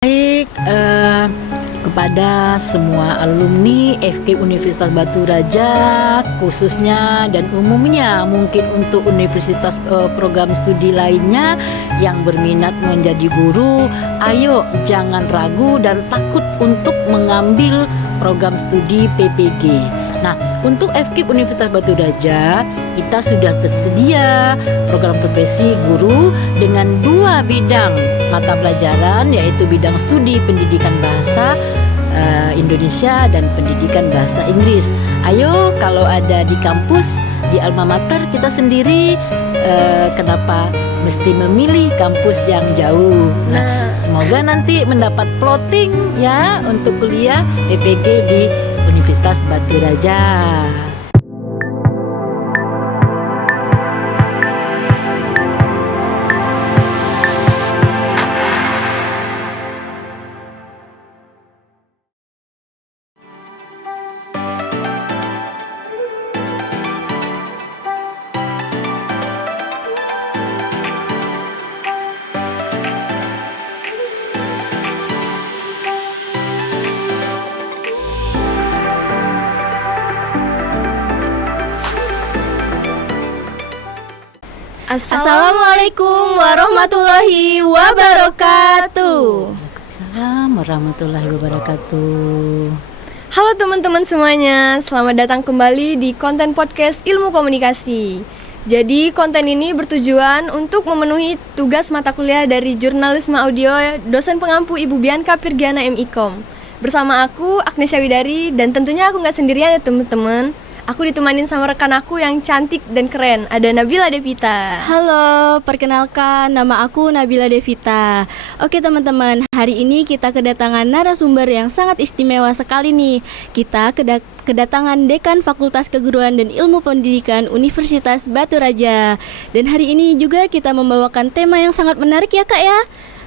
Baik, kepada semua alumni FK Universitas Batu Raja khususnya dan umumnya, mungkin untuk universitas program studi lainnya yang berminat menjadi guru, ayo jangan ragu dan takut untuk mengambil program studi PPG. Nah, untuk FK Universitas Batu Raja kita sudah tersedia program profesi guru dengan 2 bidang mata pelajaran, yaitu bidang studi pendidikan bahasa Indonesia dan pendidikan bahasa Inggris. Ayo, kalau ada di kampus, di alma mater kita sendiri, kenapa mesti memilih kampus yang jauh? Nah, semoga nanti mendapat plotting ya untuk kuliah PPG di Universitas Batu Raja. Assalamualaikum warahmatullahi wabarakatuh. Waalaikumsalam warahmatullahi wabarakatuh. Halo teman-teman semuanya, selamat datang kembali di konten podcast Ilmu Komunikasi. Jadi konten ini bertujuan untuk memenuhi tugas mata kuliah dari jurnalisme audio dosen pengampu Ibu Bianca Pirgiana MIKOM. Bersama aku Agnesia Widari, dan tentunya aku gak sendirian ya teman-teman. Aku ditemanin sama rekan aku yang cantik dan keren, ada Nabila Devita. Halo, perkenalkan nama aku Nabila Devita. Oke teman-teman, hari ini kita kedatangan narasumber yang sangat istimewa sekali nih. Kita kedatangan Dekan Fakultas Keguruan dan Ilmu Pendidikan Universitas Batu Raja. Dan hari ini juga kita membawakan tema yang sangat menarik ya Kak ya.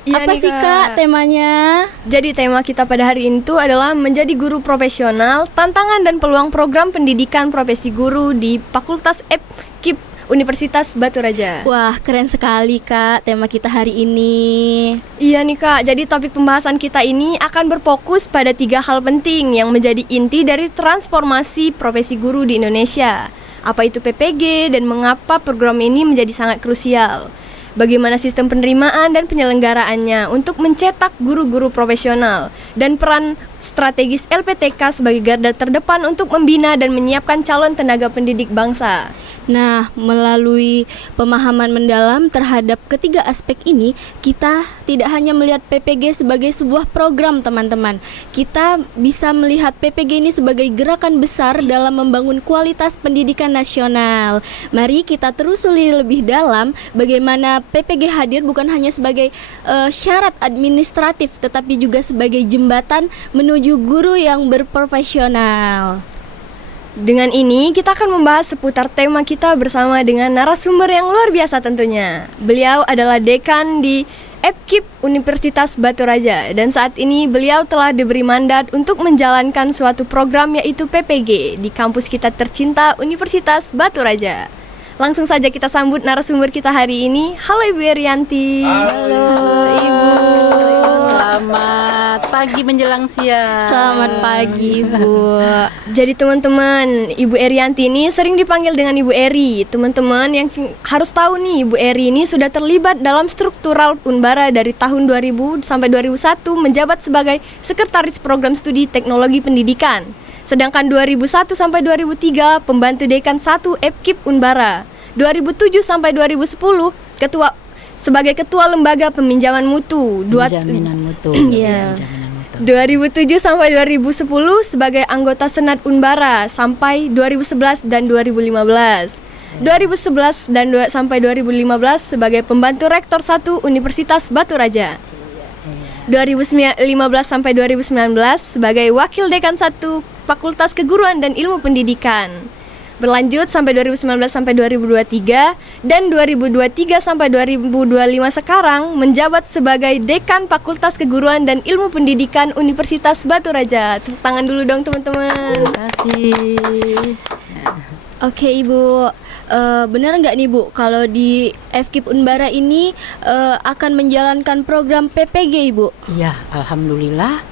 Iya Apa nih, sih Kak temanya? Jadi tema kita pada hari ini tuh adalah menjadi guru profesional, tantangan dan peluang program pendidikan profesi guru di Fakultas FKIP Universitas Batu Raja. Wah, keren sekali Kak tema kita hari ini. Iya nih Kak, jadi topik pembahasan kita ini akan berfokus pada 3 hal penting yang menjadi inti dari transformasi profesi guru di Indonesia. Apa itu PPG dan mengapa program ini menjadi sangat krusial? Bagaimana sistem penerimaan dan penyelenggaraannya untuk mencetak guru-guru profesional, dan peran strategis LPTK sebagai garda terdepan untuk membina dan menyiapkan calon tenaga pendidik bangsa. Nah, melalui pemahaman mendalam terhadap ketiga aspek ini, kita tidak hanya melihat PPG sebagai sebuah program teman-teman. Kita bisa melihat PPG ini sebagai gerakan besar dalam membangun kualitas pendidikan nasional. Mari kita terusuri lebih dalam bagaimana PPG hadir bukan hanya sebagai syarat administratif, tetapi juga sebagai jembatan menuju guru yang berprofesional. Dengan ini kita akan membahas seputar tema kita bersama dengan narasumber yang luar biasa tentunya. Beliau adalah dekan di FKIP Universitas Batu Raja, dan saat ini beliau telah diberi mandat untuk menjalankan suatu program yaitu PPG di kampus kita tercinta Universitas Batu Raja. Langsung saja kita sambut narasumber kita hari ini. Halo Ibu Erianti. Halo Ibu. Selamat pagi menjelang siang. Selamat pagi Bu. Jadi teman-teman, Ibu Erianti ini sering dipanggil dengan Ibu Eri. Teman-teman yang harus tahu nih, Ibu Eri ini sudah terlibat dalam struktural Unbara dari tahun 2000 sampai 2001, menjabat sebagai Sekretaris Program Studi Teknologi Pendidikan. Sedangkan 2001 sampai 2003 pembantu dekan 1 FKIP Unbara. 2007 sampai 2010 sebagai ketua lembaga peminjaman mutu. Jaminan mutu. Iya. 2007 sampai 2010 sebagai anggota Senat Unbara sampai 2011 dan 2015. 2011 dan sampai 2015 sebagai pembantu rektor 1 Universitas Batu Raja. 2015 sampai 2019 sebagai wakil dekan 1 Fakultas Keguruan dan Ilmu Pendidikan. Berlanjut sampai 2019 sampai 2023, dan 2023 sampai 2025 sekarang menjabat sebagai dekan Fakultas Keguruan dan Ilmu Pendidikan Universitas Batu Raja. Tepuk tangan dulu dong teman-teman. Terima kasih. Oke Ibu, benar nggak nih Bu, kalau di FKIP Unbara ini akan menjalankan program PPG Ibu? Iya, alhamdulillah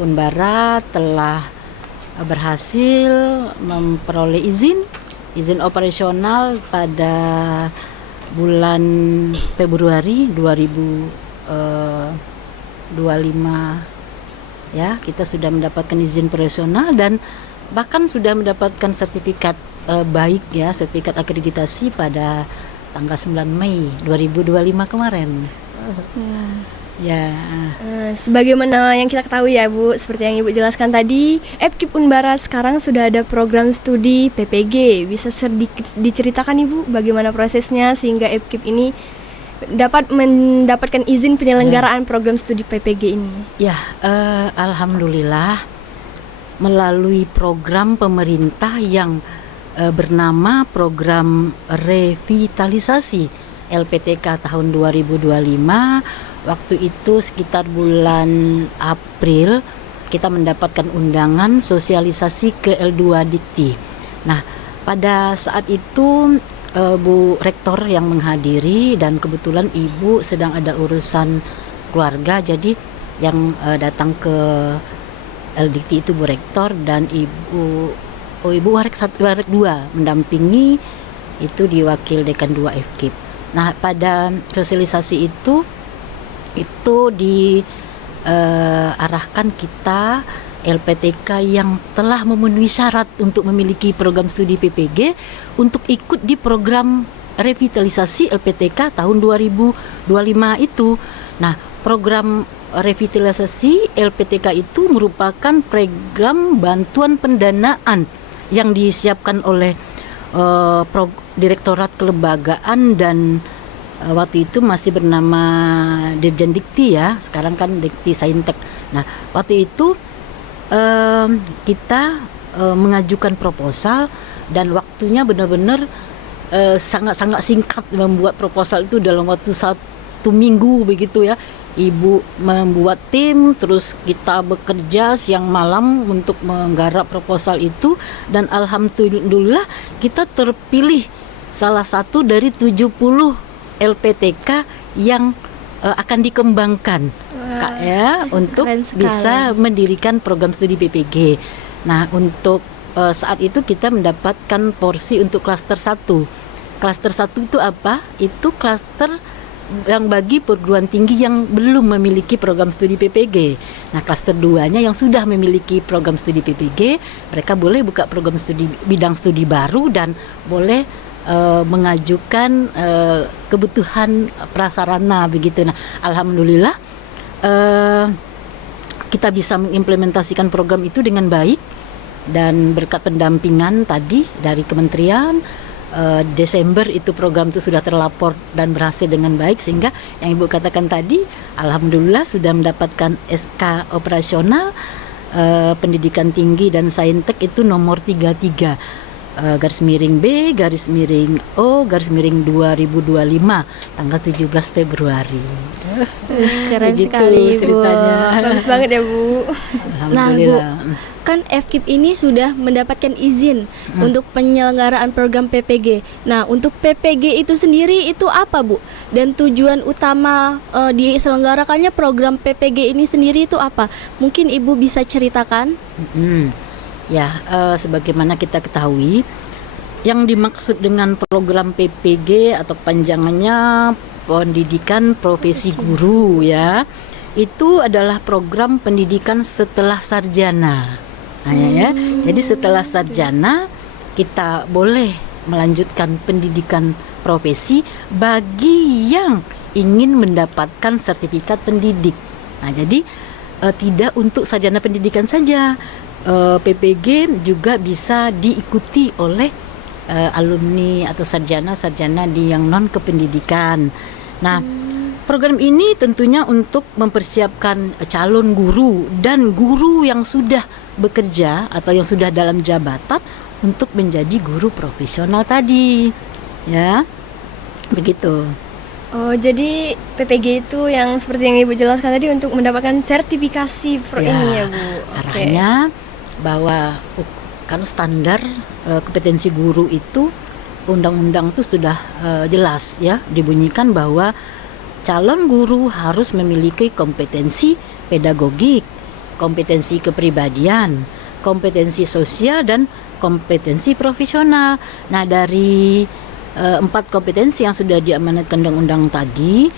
Unbara telah berhasil memperoleh izin operasional pada bulan Februari 2025 ya. Kita sudah mendapatkan izin operasional dan bahkan sudah mendapatkan sertifikat baik ya, sertifikat akreditasi pada tanggal 9 Mei 2025 kemarin. Ya. Sebagaimana yang kita ketahui ya Bu, seperti yang Ibu jelaskan tadi, FKIP Unbara sekarang sudah ada program studi PPG. Bisa sedikit diceritakan Ibu bagaimana prosesnya sehingga FKIP ini dapat mendapatkan izin penyelenggaraan program studi PPG ini? Ya, alhamdulillah melalui program pemerintah yang bernama Program Revitalisasi LPTK tahun 2025. Waktu itu sekitar bulan April kita mendapatkan undangan sosialisasi ke L2 Dikti. Nah, pada saat itu Bu Rektor yang menghadiri dan kebetulan Ibu sedang ada urusan keluarga, jadi yang datang ke L-Dikti itu Bu Rektor dan Ibu Warek 1, Warek 2 mendampingi, itu diwakil Dekan 2 FKIP. Nah, pada sosialisasi itu diarahkan kita LPTK yang telah memenuhi syarat untuk memiliki program studi PPG untuk ikut di program revitalisasi LPTK tahun 2025 itu. Nah, program revitalisasi LPTK itu merupakan program bantuan pendanaan yang disiapkan oleh Direktorat Kelembagaan dan waktu itu masih bernama Dirjen Dikti ya, sekarang kan Dikti Saintek. Nah, waktu itu kita mengajukan proposal dan waktunya benar-benar sangat-sangat singkat membuat proposal itu dalam waktu 1 minggu begitu ya. Ibu membuat tim, terus kita bekerja siang malam untuk menggarap proposal itu dan alhamdulillah kita terpilih salah satu dari 70 LPTK yang akan dikembangkan Kak ya untuk bisa mendirikan program studi PPG. Nah, untuk saat itu kita mendapatkan porsi untuk klaster 1. Klaster 1 itu apa? Itu klaster yang bagi perguruan tinggi yang belum memiliki program studi PPG. Nah, klaster 2-nya yang sudah memiliki program studi PPG, mereka boleh buka program studi bidang studi baru dan boleh mengajukan kebutuhan prasarana begitu. Nah, alhamdulillah kita bisa mengimplementasikan program itu dengan baik dan berkat pendampingan tadi dari kementerian. Desember itu program itu sudah terlapor dan berhasil dengan baik, sehingga yang Ibu katakan tadi alhamdulillah sudah mendapatkan SK operasional pendidikan tinggi dan saintek itu nomor 33 garis miring B garis miring O garis miring 2025 tanggal 17 Februari. Keren Begitu sekali Bu. ceritanya. Bagus banget ya Bu. Nah Bu, Alhamdulillah. kan FKIP ini sudah mendapatkan izin untuk penyelenggaraan program PPG. Nah, untuk PPG itu sendiri itu apa Bu? Dan tujuan utama diselenggarakannya program PPG ini sendiri itu apa? Mungkin Ibu bisa ceritakan? Ya, sebagaimana kita ketahui, yang dimaksud dengan program PPG atau panjangannya Pendidikan Profesi Guru ya, itu adalah program pendidikan setelah sarjana. Nah, ya. Jadi setelah sarjana kita boleh melanjutkan pendidikan profesi bagi yang ingin mendapatkan sertifikat pendidik. Nah, jadi tidak untuk sarjana pendidikan saja. PPG juga bisa diikuti oleh alumni atau sarjana-sarjana di yang non kependidikan. Nah, program ini tentunya untuk mempersiapkan calon guru dan guru yang sudah bekerja atau yang sudah dalam jabatan untuk menjadi guru profesional tadi. Ya. Begitu. Oh, jadi PPG itu yang seperti yang Ibu jelaskan tadi untuk mendapatkan sertifikasi ini ya Bu. Arahnya bahwa kan standar kompetensi guru itu undang-undang itu sudah jelas ya dibunyikan bahwa calon guru harus memiliki kompetensi pedagogik, kompetensi kepribadian, kompetensi sosial dan kompetensi profesional. Nah, dari 4 kompetensi yang sudah diamanatkan undang-undang tadi,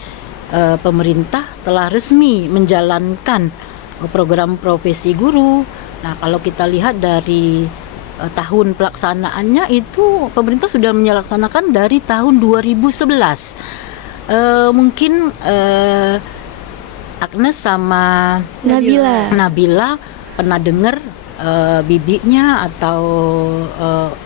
pemerintah telah resmi menjalankan program profesi guru. Nah, kalau kita lihat dari tahun pelaksanaannya itu pemerintah sudah menyelaksanakan dari tahun 2011. Mungkin Agnes sama Nabila pernah dengar bibinya atau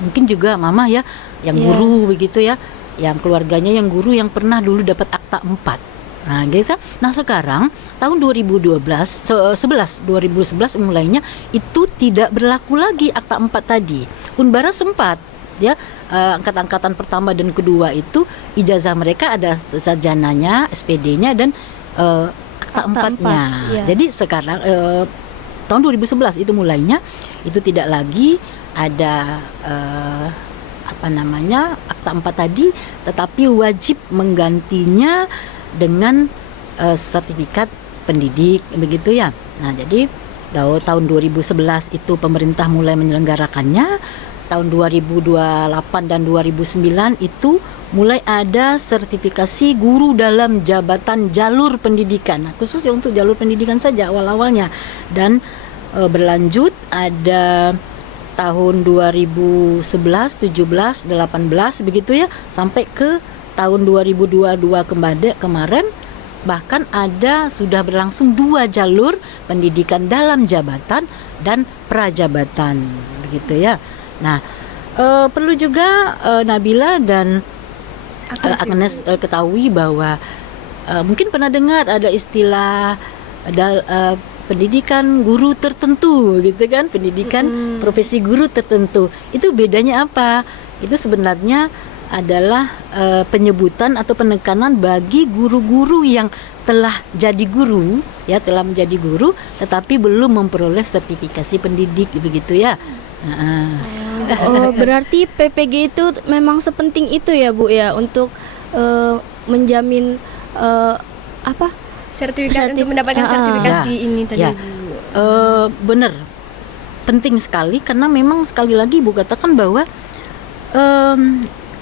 mungkin juga mama ya yang guru begitu ya, yang keluarganya yang guru yang pernah dulu dapat akta 4. Nah, gitu kan. Nah, sekarang tahun 2011 mulainya itu tidak berlaku lagi akta 4 tadi. Unbara sempat ya angkatan pertama dan kedua itu ijazah mereka ada sarjananya, SPD-nya dan akta 4-nya. Ya. Jadi sekarang tahun 2011 itu mulainya itu tidak lagi ada akta 4 tadi, tetapi wajib menggantinya dengan sertifikat pendidik begitu ya. Nah, jadi tahun 2011 itu pemerintah mulai menyelenggarakannya. Tahun 2028 dan 2009 itu mulai ada sertifikasi guru dalam jabatan jalur pendidikan. Nah, khususnya untuk jalur pendidikan saja awal-awalnya. Dan berlanjut ada tahun 2011, 17, 18 begitu ya, sampai ke tahun 2022 kemarin bahkan ada sudah berlangsung 2 jalur pendidikan dalam jabatan dan prajabatan begitu ya. Nah, perlu juga Nabila dan Agnes ketahui bahwa mungkin pernah dengar ada istilah pendidikan guru tertentu gitu kan, pendidikan profesi guru tertentu. Itu bedanya apa? Itu sebenarnya adalah penyebutan atau penekanan bagi guru-guru yang telah jadi guru ya, telah menjadi guru tetapi belum memperoleh sertifikasi pendidik begitu ya. Oh, berarti PPG itu memang sepenting itu ya Bu ya untuk menjamin sertifikat untuk mendapatkan sertifikasi ini tadi. Ya. Benar, penting sekali karena memang sekali lagi Ibu katakan bahwa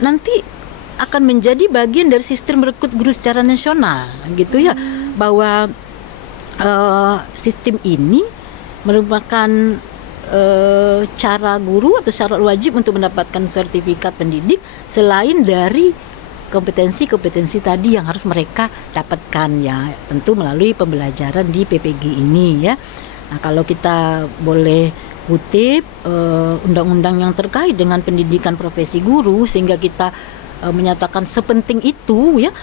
nanti akan menjadi bagian dari sistem rekrut guru secara nasional gitu ya, bahwa sistem ini merupakan cara guru atau syarat wajib untuk mendapatkan sertifikat pendidik selain dari kompetensi tadi yang harus mereka dapatkan ya, tentu melalui pembelajaran di PPG ini ya. Nah, kalau kita boleh kutip undang-undang yang terkait dengan pendidikan profesi guru sehingga kita menyatakan sepenting itu ya,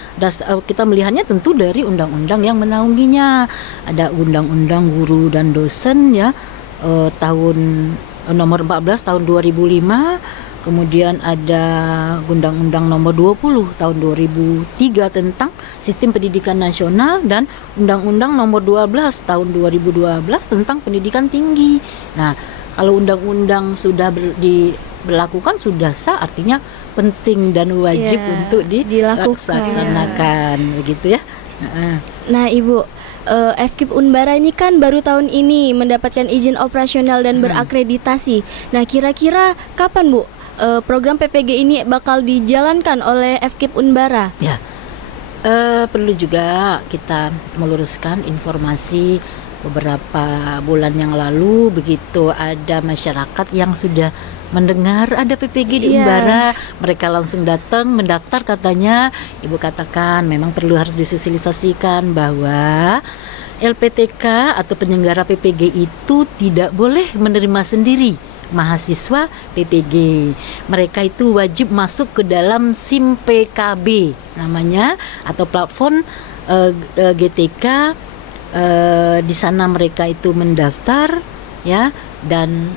kita melihatnya tentu dari undang-undang yang menaunginya. Ada undang-undang guru dan dosen ya, tahun nomor 14 tahun 2005. Kemudian ada Undang-Undang Nomor 20 Tahun 2003 tentang Sistem Pendidikan Nasional dan Undang-Undang Nomor 12 Tahun 2012 tentang Pendidikan Tinggi. Nah, kalau undang-undang sudah diberlakukan sudah sah, artinya penting dan wajib untuk dilaksanakan begitu ya. Nah, Ibu, FKIP Unbara ini kan baru tahun ini mendapatkan izin operasional dan berakreditasi. Nah, kira-kira kapan Bu program PPG ini bakal dijalankan oleh FKIP Unbara? Ya, perlu juga kita meluruskan informasi beberapa bulan yang lalu begitu ada masyarakat yang sudah mendengar ada PPG di Unbara, mereka langsung datang mendaftar katanya. Ibu katakan memang perlu harus disosialisasikan bahwa LPTK atau penyelenggara PPG itu tidak boleh menerima sendiri mahasiswa PPG. Mereka itu wajib masuk ke dalam SIM PKB namanya atau platform GTK. Di sana mereka itu mendaftar ya, dan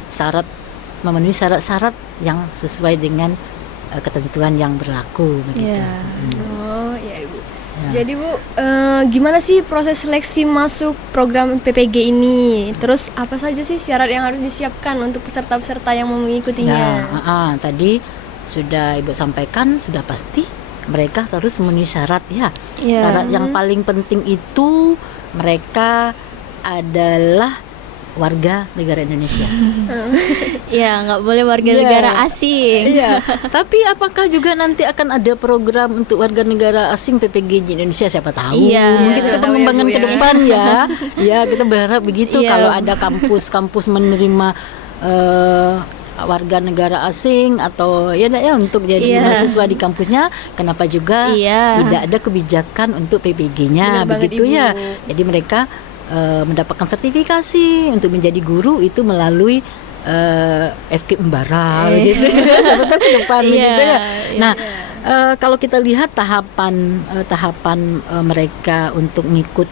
memenuhi syarat-syarat yang sesuai dengan ketentuan yang berlaku begitu. Oh ya Ibu. Jadi Bu, gimana sih proses seleksi masuk program PPG ini? Terus apa saja sih syarat yang harus disiapkan untuk peserta-peserta yang mau mengikutinya? Tadi sudah Ibu sampaikan, sudah pasti mereka harus memenuhi syarat ya. Iya. Syarat yang paling penting itu mereka adalah warga negara Indonesia. Ya, nggak boleh warga Iya. negara asing. Iya. Tapi apakah juga nanti akan ada program untuk warga negara asing PPG di Indonesia? Siapa tahu. Iya. Mungkin Siapa kita tahu ya, pengembangan Bu, ke ya. depan ya. Ya, kita berharap begitu Iya. kalau ada kampus-kampus menerima warga negara asing atau ya untuk jadi Iya. mahasiswa di kampusnya, kenapa juga Iya. tidak ada kebijakan untuk PPG-nya Benar banget, begitu Ibu. ya. Jadi mereka mendapatkan sertifikasi untuk menjadi guru itu melalui FK Embara begitu. Satu tahun ke depan Iya, begitu ya. iya. Nah, kalau kita lihat tahapan mereka untuk ngikut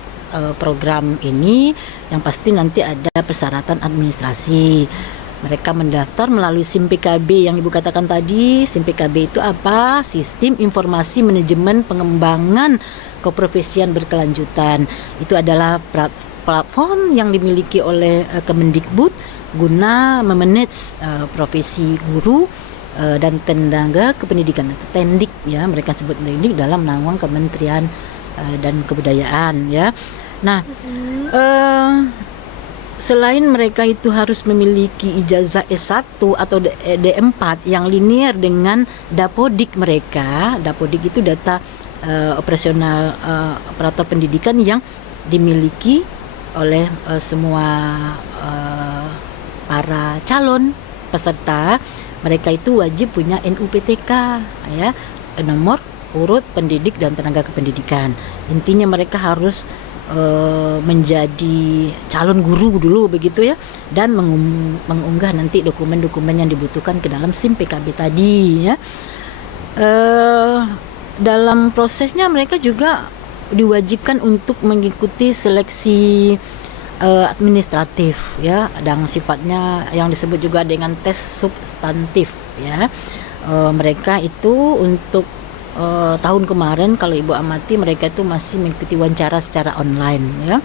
program ini, yang pasti nanti ada persyaratan administrasi. Mereka mendaftar melalui SIM PKB yang Ibu katakan tadi. SIM PKB itu apa? Sistem Informasi Manajemen Pengembangan Keprofesian Berkelanjutan. Itu adalah platform yang dimiliki oleh Kemendikbud guna memanage profesi guru dan tenaga kependidikan atau Tendik ya, mereka sebut Tendik dalam naungan Kementerian dan Kebudayaan ya. Nah, selain mereka itu harus memiliki ijazah S1 atau D4 yang linear dengan Dapodik mereka. Dapodik itu data operasional operator pendidikan yang dimiliki oleh semua para calon peserta. Mereka itu wajib punya NUPTK ya, nomor urut pendidik dan tenaga kependidikan. Intinya mereka harus menjadi calon guru dulu begitu ya, dan mengunggah nanti dokumen-dokumen yang dibutuhkan ke dalam SIM PKB tadi ya. Dalam prosesnya mereka juga diwajibkan untuk mengikuti seleksi administratif ya, dan sifatnya yang disebut juga dengan tes substantif ya. Mereka itu untuk tahun kemarin kalau Ibu amati mereka itu masih mengikuti wawancara secara online ya.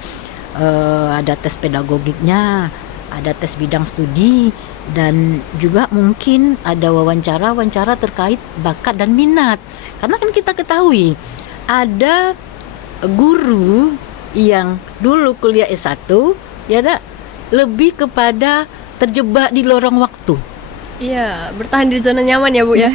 Ada tes pedagogiknya, ada tes bidang studi, dan juga mungkin ada wawancara terkait bakat dan minat. Karena kan kita ketahui ada guru yang dulu kuliah S1 ya lebih kepada terjebak di lorong waktu. Iya, bertahan di zona nyaman ya Bu ya.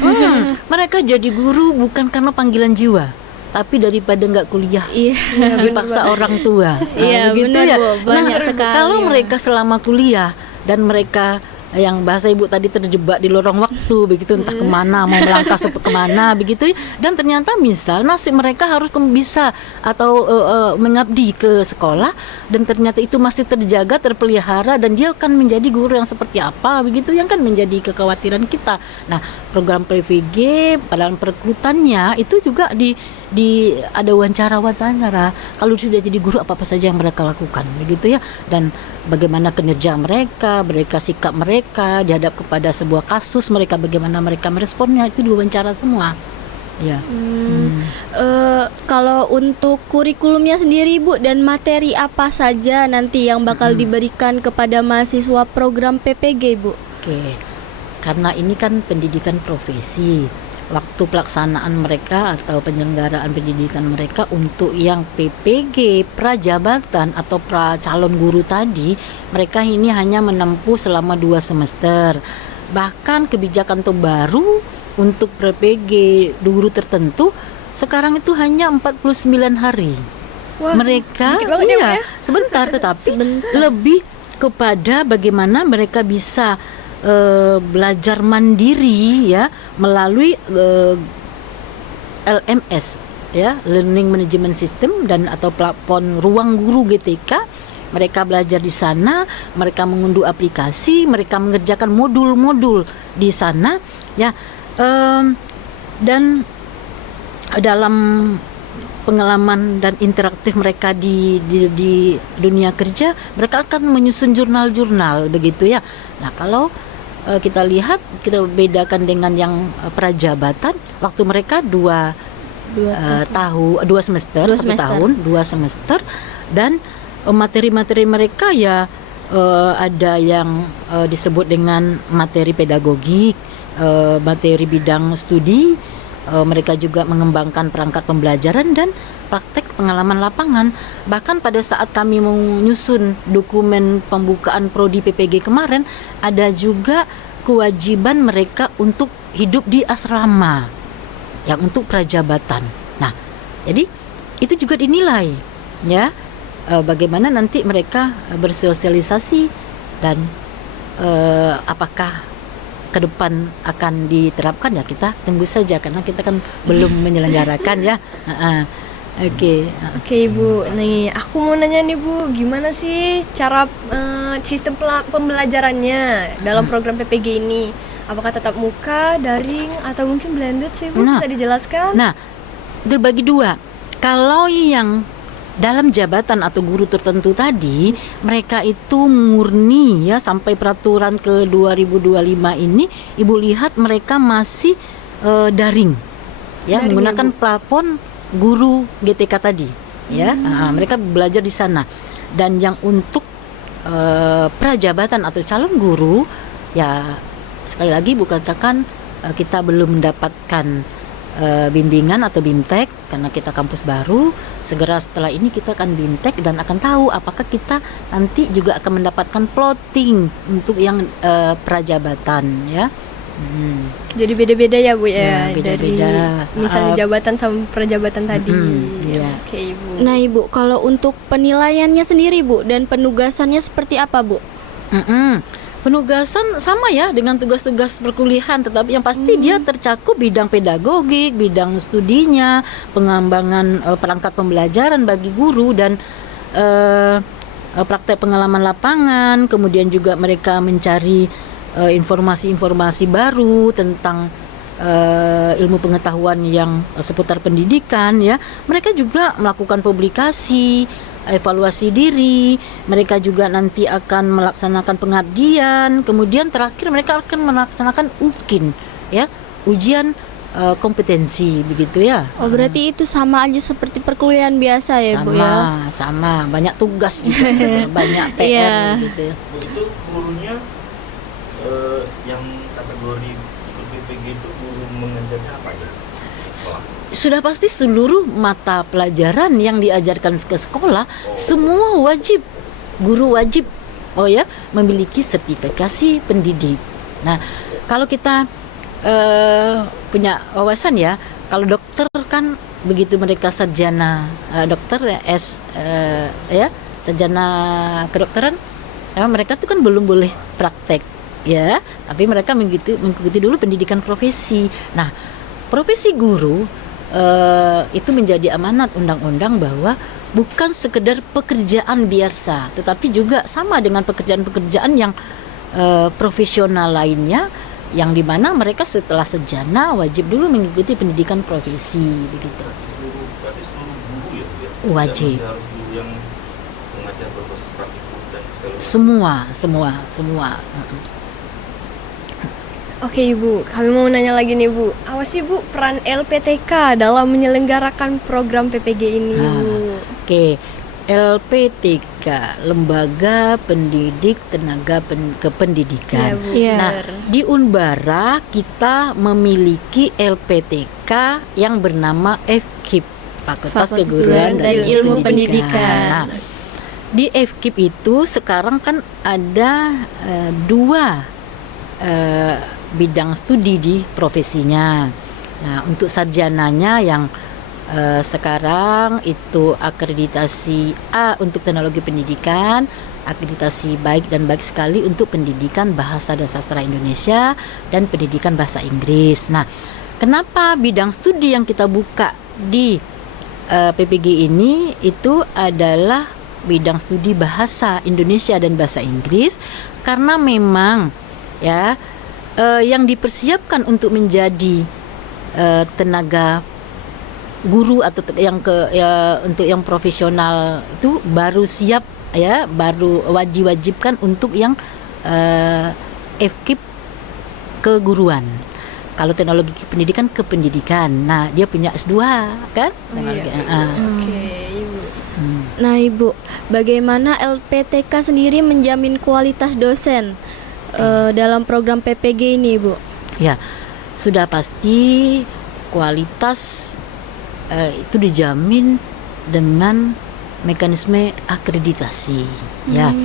Mereka jadi guru bukan karena panggilan jiwa, tapi daripada nggak kuliah, Iya. dipaksa orang tua. Iya, begitu benar, ya. Bu. Banyak sekali, Kalau ya. mereka selama kuliah dan mereka yang bahasa Ibu tadi terjebak di lorong waktu begitu, entah kemana mau melangkah kemana begitu ya. Dan ternyata misal nasib mereka harus bisa atau mengabdi ke sekolah, dan ternyata itu masih terjaga, terpelihara, dan dia akan menjadi guru yang seperti apa begitu, yang kan menjadi kekhawatiran kita. Nah, program PVG pada perekrutannya itu juga di ada wawancara kalau sudah jadi guru apa saja yang mereka lakukan begitu ya, dan bagaimana kinerja mereka sikap mereka dihadap kepada sebuah kasus, mereka bagaimana mereka meresponnya, itu diwawancara semua ya. Kalau untuk kurikulumnya sendiri Bu, dan materi apa saja nanti yang bakal diberikan kepada mahasiswa program PPG Bu? Oke, karena ini kan pendidikan profesi, waktu pelaksanaan mereka atau penyelenggaraan pendidikan mereka untuk yang PPG prajabatan atau calon guru tadi, mereka ini hanya menempuh selama 2 semester. Bahkan kebijakan terbaru untuk PPG guru tertentu sekarang itu hanya 49 hari. Wah, Mereka dikit banget ya, Bu, ya? sebentar, tetapi lebih kepada bagaimana mereka bisa belajar mandiri ya melalui LMS ya, Learning Management System, dan atau platform Ruang Guru GTK. Mereka belajar di sana, mereka mengunduh aplikasi, mereka mengerjakan modul-modul di sana ya. Dan dalam pengalaman dan interaktif mereka di dunia kerja, mereka akan menyusun jurnal-jurnal begitu ya. Nah, kalau kita lihat, kita bedakan dengan yang prajabatan, waktu mereka 2 semester, 1 tahun, 2 semester, dan materi-materi mereka ya ada yang disebut dengan materi pedagogik, materi bidang studi, mereka juga mengembangkan perangkat pembelajaran dan praktek pengalaman lapangan. Bahkan pada saat kami menyusun dokumen pembukaan prodi PPG kemarin, ada juga kewajiban mereka untuk hidup di asrama yang untuk prajabatan. Nah, jadi itu juga dinilai ya, bagaimana nanti mereka bersosialisasi dan apakah ke depan akan diterapkan, ya kita tunggu saja karena kita kan belum menyelenggarakan ya. Oke. Oke Ibu, nih aku mau nanya nih Bu, gimana sih cara sistem pembelajarannya dalam program PPG ini? Apakah tetap muka, daring, atau mungkin blended sih Bu? Bisa dijelaskan? Nah, terbagi dua. Kalau yang dalam jabatan atau guru tertentu tadi, mereka itu murni ya, sampai peraturan ke 2025 ini, Ibu lihat mereka masih daring ya, menggunakan plafon guru GTK tadi ya. Mereka belajar di sana. Dan yang untuk prajabatan atau calon guru, ya sekali lagi Bu katakan kita belum mendapatkan bimbingan atau BIMTEK karena kita kampus baru. Segera setelah ini kita akan BIMTEK dan akan tahu apakah kita nanti juga akan mendapatkan plotting untuk yang prajabatan ya. Jadi beda-beda ya Bu ya, beda-beda. Dari misalnya jabatan sama prajabatan tadi. Ya. Oke Ibu. Nah Ibu, kalau untuk penilaiannya sendiri Bu dan penugasannya seperti apa Bu? Penugasan sama ya dengan tugas-tugas perkuliahan, tetapi yang pasti dia tercakup bidang pedagogik, bidang studinya, pengembangan perangkat pembelajaran bagi guru, dan praktek pengalaman lapangan. Kemudian juga mereka mencari informasi-informasi baru tentang ilmu pengetahuan yang seputar pendidikan ya. Mereka juga melakukan publikasi, evaluasi diri, mereka juga nanti akan melaksanakan pengabdian, kemudian terakhir mereka akan melaksanakan UKIN ya, ujian kompetensi begitu ya. Oh berarti itu sama aja seperti perkuliahan biasa ya Bu ya? Sama, banyak tugas juga, banyak PR gitu. Bu, itu gurunya yang kategori ikut PPG itu guru mengajarnya apa ya? Sekolah. Sudah pasti seluruh mata pelajaran yang diajarkan ke sekolah semua wajib, guru wajib memiliki sertifikasi pendidik. Nah, kalau kita punya wawasan ya, kalau dokter kan begitu mereka sarjana dokter sarjana kedokteran, mereka tuh kan belum boleh praktek ya, tapi mereka mengikuti dulu pendidikan profesi. Nah, profesi guru itu menjadi amanat undang-undang bahwa bukan sekedar pekerjaan biasa, tetapi juga sama dengan pekerjaan-pekerjaan yang profesional lainnya, yang dimana mereka setelah sarjana wajib dulu mengikuti pendidikan profesi begitu. Berarti seluruh guru ya? Wajib. Harus guru yang mengajar berbasis praktikum dan Semua. Oke Ibu, kami mau nanya lagi nih Bu, apa sih Bu peran LPTK dalam menyelenggarakan program PPG ini Bu? Oke, LPTK, Lembaga Pendidik Tenaga Kependidikan. Ya, nah, di Unbara kita memiliki LPTK yang bernama FKIP, Fakultas Keguruan dan Ilmu Pendidikan. Nah, di FKIP itu sekarang kan ada dua bidang studi di profesinya. Nah, untuk sarjananya yang sekarang itu akreditasi A untuk teknologi pendidikan, akreditasi baik dan baik sekali untuk pendidikan bahasa dan sastra Indonesia dan pendidikan bahasa Inggris. Nah, kenapa bidang studi yang kita buka di PPG ini itu adalah bidang studi bahasa Indonesia dan bahasa Inggris, karena memang ya yang dipersiapkan untuk menjadi tenaga guru atau untuk yang profesional itu baru siap ya, baru wajibkan untuk yang FKIP keguruan. Kalau teknologi pendidikan kependidikan. Nah, dia punya S2 kan? Nah, Ibu, bagaimana LPTK sendiri menjamin kualitas dosen dalam program PPG ini, Bu? Ya, sudah pasti kualitas itu dijamin dengan mekanisme akreditasi. Ya,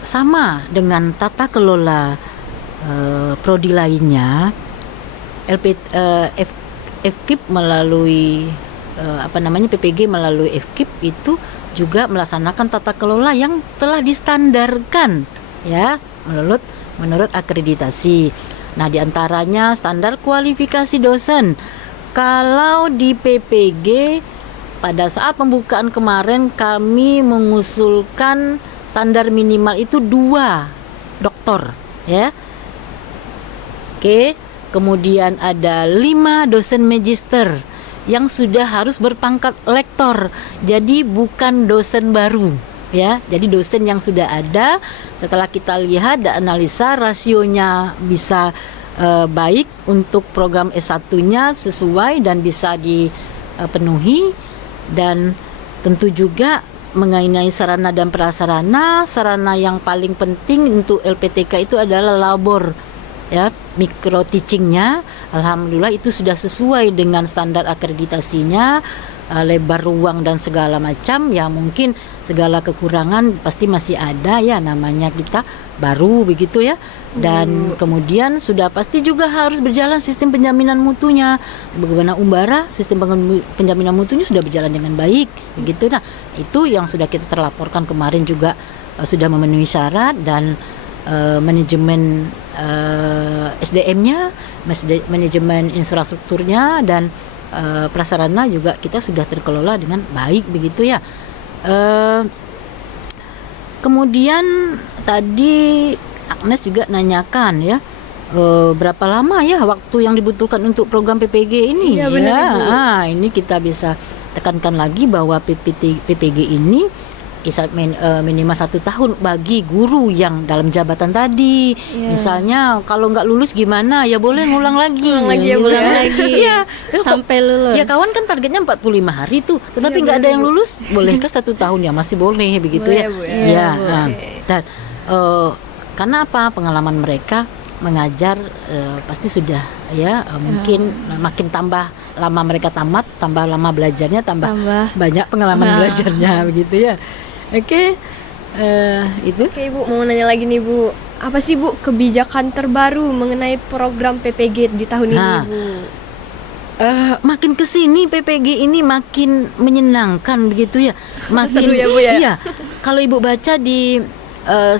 sama dengan tata kelola prodi lainnya, FKIP melalui PPG melalui FKIP itu juga melaksanakan tata kelola yang telah distandarkan, ya, menurut akreditasi. Nah, diantaranya standar kualifikasi dosen. Kalau di PPG pada saat pembukaan kemarin kami mengusulkan standar minimal itu 2 doktor, ya. Oke, kemudian ada 5 dosen magister yang sudah harus berpangkat lektor. Jadi bukan dosen baru, ya. Jadi dosen yang sudah ada, setelah kita lihat dan analisa rasionya bisa baik untuk program S1-nya sesuai dan bisa dipenuhi, dan tentu juga mengenai sarana dan prasarana. Sarana yang paling penting untuk LPTK itu adalah labor, ya, micro teachingnya. Alhamdulillah itu sudah sesuai dengan standar akreditasinya, lebar ruang dan segala macam. Ya, mungkin segala kekurangan pasti masih ada, ya, namanya kita baru begitu, ya. Dan kemudian sudah pasti juga harus berjalan sistem penjaminan mutunya. Sebagaimana Umbara, sistem penjaminan mutunya sudah berjalan dengan baik begitu. Nah, itu yang sudah kita terlaporkan kemarin juga sudah memenuhi syarat, dan manajemen SDM-nya, manajemen infrastrukturnya dan prasarana juga kita sudah terkelola dengan baik begitu, ya. Kemudian tadi Agnes juga nanyakan, ya, berapa lama ya waktu yang dibutuhkan untuk program PPG ini. Iya, benar, ya. Ibu. Ini kita bisa tekankan lagi bahwa PPG ini minimal 1 tahun bagi guru yang dalam jabatan tadi. Misalnya kalau nggak lulus gimana, ya boleh ngulang lagi. Ngulang lagi, ya, Bu, Ulang ya. lagi Iya, sampai lulus. ya kawan kan targetnya 45 hari tuh, tetapi Iya, nggak ada benar, yang Bu. lulus, bolehkah 1 tahun? Ya masih boleh begitu, Boleh, ya. Bu, ya. Ya, Iya, nah, Oke. dan karena apa, pengalaman mereka mengajar pasti sudah, ya, mungkin makin tambah lama mereka tamat, tambah lama belajarnya, tambah banyak pengalaman belajarnya begitu, ya. Oke, itu. Oke, Ibu, mau nanya lagi nih, Bu. Apa sih, Bu, kebijakan terbaru mengenai program PPG di tahun ini, Nah, Bu? makin kesini PPG ini makin menyenangkan begitu, ya. Makin Seru ya, Bu, ya? Iya. Kalau Ibu baca di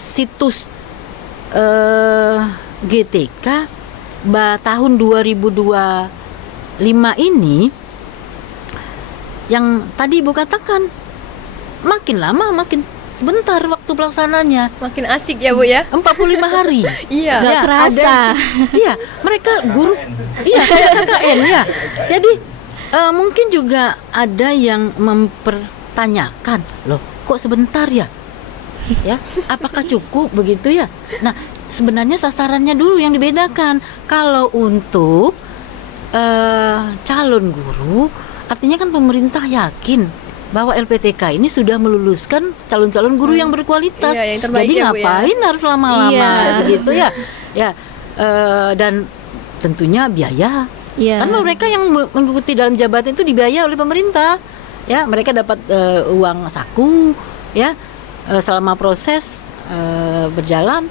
situs GTK tahun 2025 ini, yang tadi Ibu katakan, makin lama makin sebentar waktu pelaksananya. Makin asik ya, Bu, ya? 45 hari. Iya. Nggak Ya, kerasa. Iya, mereka guru. Iya, kayak KKN, ya. Jadi mungkin juga ada yang mempertanyakan, loh, kok sebentar ya? Ya, apakah cukup begitu, ya? Nah, sebenarnya sasarannya dulu yang dibedakan. Kalau untuk calon guru, artinya kan pemerintah yakin bahwa LPTK ini sudah meluluskan calon-calon guru yang berkualitas. Iya, yang terbaik, jadi ya, Bu, ya. ngapain harus lama-lama Iya. begitu, ya? Ya, dan tentunya biaya. Iya. Kan mereka yang mengikuti dalam jabatan itu dibiayai oleh pemerintah. Ya, mereka dapat uang saku, ya, selama proses berjalan,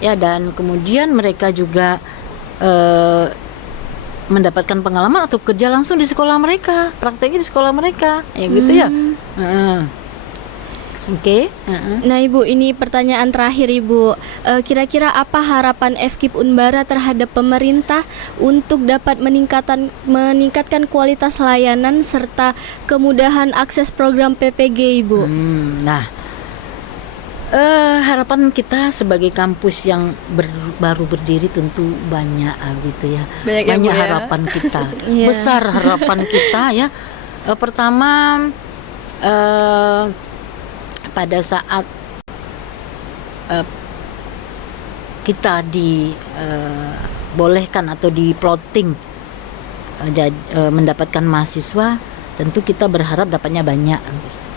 ya, dan kemudian mereka juga mendapatkan pengalaman atau kerja langsung di sekolah mereka, prakteknya di sekolah mereka, ya gitu, ya. Oke. Nah, Ibu, ini pertanyaan terakhir, Ibu. Kira-kira apa harapan FKIP Unbara terhadap pemerintah untuk dapat meningkatkan kualitas layanan serta kemudahan akses program PPG, Ibu? Nah, harapan kita sebagai kampus yang baru berdiri tentu banyak, gitu, ya. Banyak, ya, Bu, ya? harapan kita, Iya. besar harapan kita, ya. Pertama, pada saat kita dibolehkan atau di-plotting mendapatkan mahasiswa, tentu kita berharap dapatnya banyak.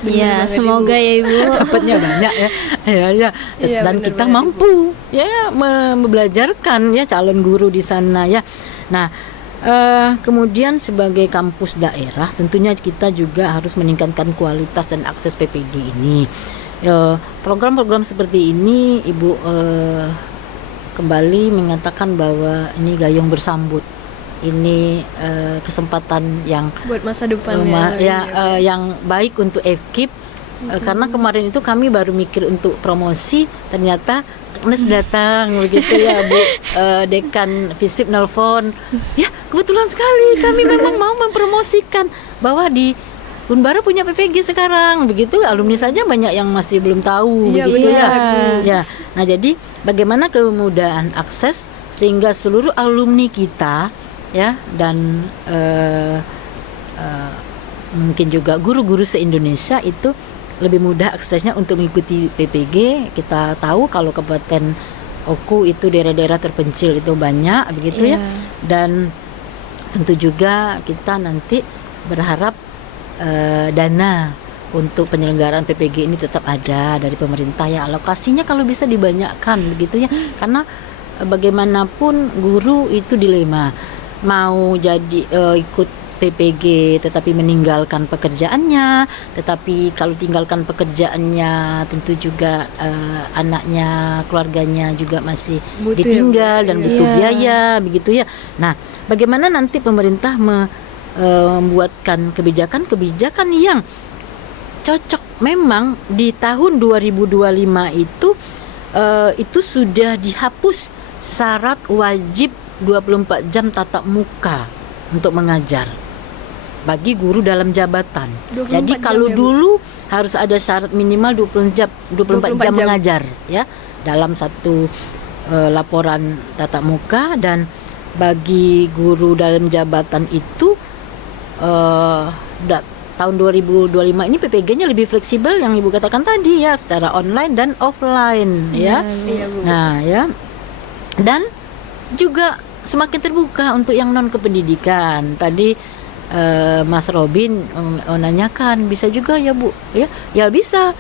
Iya, banget, semoga Ibu. ya Ibu. Dapatnya banyak ya. Ya. Iya, Dan benar kita banget, mampu ya membelajarkan ya calon guru di sana ya. Nah, kemudian sebagai kampus daerah tentunya kita juga harus meningkatkan kualitas dan akses PPG ini. Program-program seperti ini Ibu kembali mengatakan bahwa ini gayung bersambut. Ini kesempatan yang Buat masa depan yang baik untuk FKIP. Karena kemarin itu kami baru mikir untuk promosi, ternyata Agnes datang begitu ya Bu. Dekan FISIP nelpon, ya kebetulan sekali kami memang mau mempromosikan bahwa di Unbara punya PPG sekarang, begitu alumni saja banyak yang masih belum tahu, Iya, begitu benar, ya. Bu. Ya, nah jadi bagaimana kemudahan akses sehingga seluruh alumni kita ya dan mungkin juga guru-guru se-Indonesia itu lebih mudah aksesnya untuk mengikuti PPG. Kita tahu kalau Kabupaten Oku itu daerah-daerah terpencil itu banyak begitu ya. Dan tentu juga kita nanti berharap dana untuk penyelenggaraan PPG ini tetap ada dari pemerintah ya, alokasinya kalau bisa dibanyakkan begitu ya, karena bagaimanapun guru itu dilema, mau jadi ikut PPG tetapi meninggalkan pekerjaannya, tetapi kalau tinggalkan pekerjaannya tentu juga anaknya, keluarganya juga masih Butuh ditinggal ya, dan Bu. butuh Iya. biaya begitu ya. Nah, bagaimana nanti pemerintah membuatkan kebijakan-kebijakan yang cocok. Memang di tahun 2025 itu sudah dihapus syarat wajib 24 jam tatap muka untuk mengajar bagi guru dalam jabatan. 24 Jadi jam kalau ya, Bu? dulu harus ada syarat minimal 24 jam 24 jam. mengajar ya dalam satu laporan tatap muka, dan bagi guru dalam jabatan itu tahun 2025 ini PPG-nya lebih fleksibel yang Ibu katakan tadi ya, secara online dan offline ya. Iya, Bu. Nah ya, dan juga semakin terbuka untuk yang non kependidikan. Tadi Mas Robin menanyakan bisa juga ya Bu ya bisa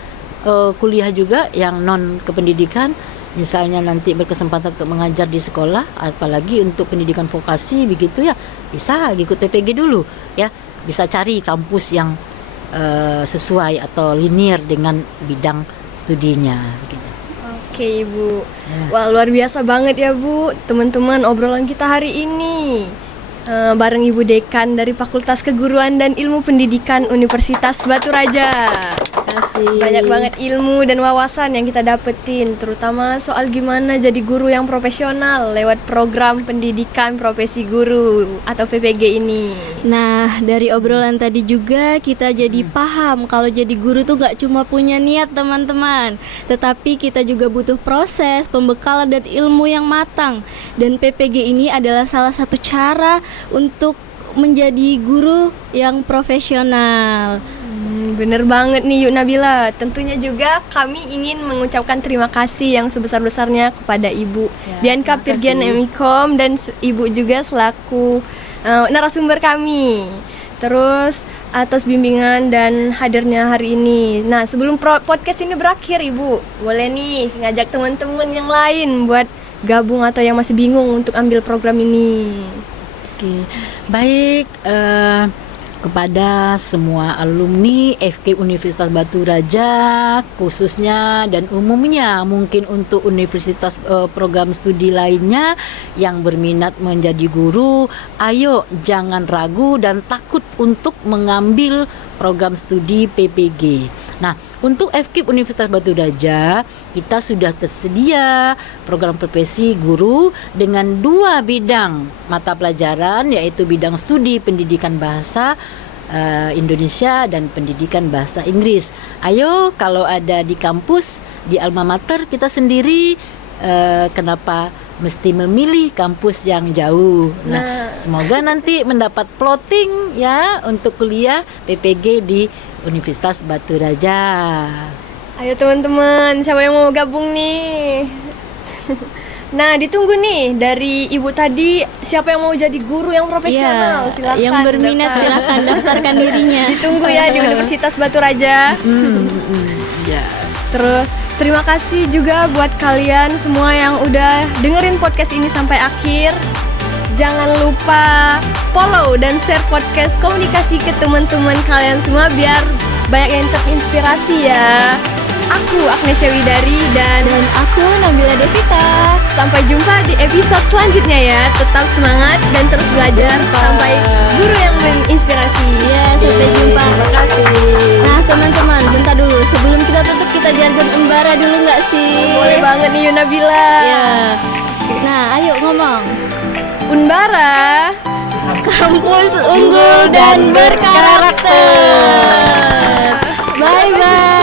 kuliah juga yang non kependidikan, misalnya nanti berkesempatan untuk mengajar di sekolah, apalagi untuk pendidikan vokasi begitu ya, bisa ikut PPG dulu ya, bisa cari kampus yang sesuai atau linear dengan bidang studinya begitu. Oke, Ibu. Ya. Wah, luar biasa banget ya, Bu. Teman-teman, obrolan kita hari ini bareng Ibu Dekan dari Fakultas Keguruan dan Ilmu Pendidikan Universitas Batu Raja. Kasih. Banyak banget ilmu dan wawasan yang kita dapetin, terutama soal gimana jadi guru yang profesional lewat program pendidikan profesi guru atau PPG ini. Nah, dari obrolan tadi juga kita jadi paham kalau jadi guru tuh gak cuma punya niat teman-teman, tetapi kita juga butuh proses, pembekalan dan ilmu yang matang. Dan PPG ini adalah salah satu cara untuk menjadi guru yang profesional. Bener banget nih Yuk Nabila. Tentunya juga kami ingin mengucapkan terima kasih yang sebesar-besarnya kepada Ibu Bianca terima Pirgian kasih. Emikom dan Ibu juga selaku narasumber kami. Terus atas bimbingan dan hadirnya hari ini. Nah, sebelum podcast ini berakhir Ibu, boleh nih ngajak teman-teman yang lain buat gabung atau yang masih bingung untuk ambil program ini. Oke, baik, kepada semua alumni FK Universitas Batu Raja khususnya dan umumnya, mungkin untuk universitas program studi lainnya yang berminat menjadi guru, ayo jangan ragu dan takut untuk mengambil program studi PPG. Nah, untuk FKIP Universitas Batu Raja kita sudah tersedia program profesi guru dengan 2 bidang mata pelajaran, yaitu bidang studi pendidikan bahasa Indonesia dan pendidikan bahasa Inggris. Ayo, kalau ada di kampus, di alma mater kita sendiri, kenapa mesti memilih kampus yang jauh? Nah, semoga nanti mendapat plotting ya untuk kuliah PPG di Universitas Batu Raja. Ayo teman-teman, siapa yang mau gabung nih? Nah, ditunggu nih dari Ibu tadi, siapa yang mau jadi guru yang profesional? Ya, Silakan. yang berminat daftar. silakan daftarkan dirinya. Ditunggu ya di Universitas Batu Raja. Ya. Terus terima kasih juga buat kalian semua yang udah dengerin podcast ini sampai akhir. Jangan lupa follow dan share podcast komunikasi ke teman-teman kalian semua biar banyak yang terinspirasi ya. Aku Agnesia Widari dan Aku Nabila Devita. sampai jumpa di episode selanjutnya ya. Tetap semangat dan terus belajar sampai guru yang menginspirasi. Ya, sampai jumpa. Terima kasih. Nah, teman-teman, bentar dulu. Sebelum kita tutup, kita jargon Unbara dulu nggak sih? Boleh banget nih Yunabila. Ya. Nah, ayo ngomong. Unbara. Kampus unggul dan berkarakter. Bye bye.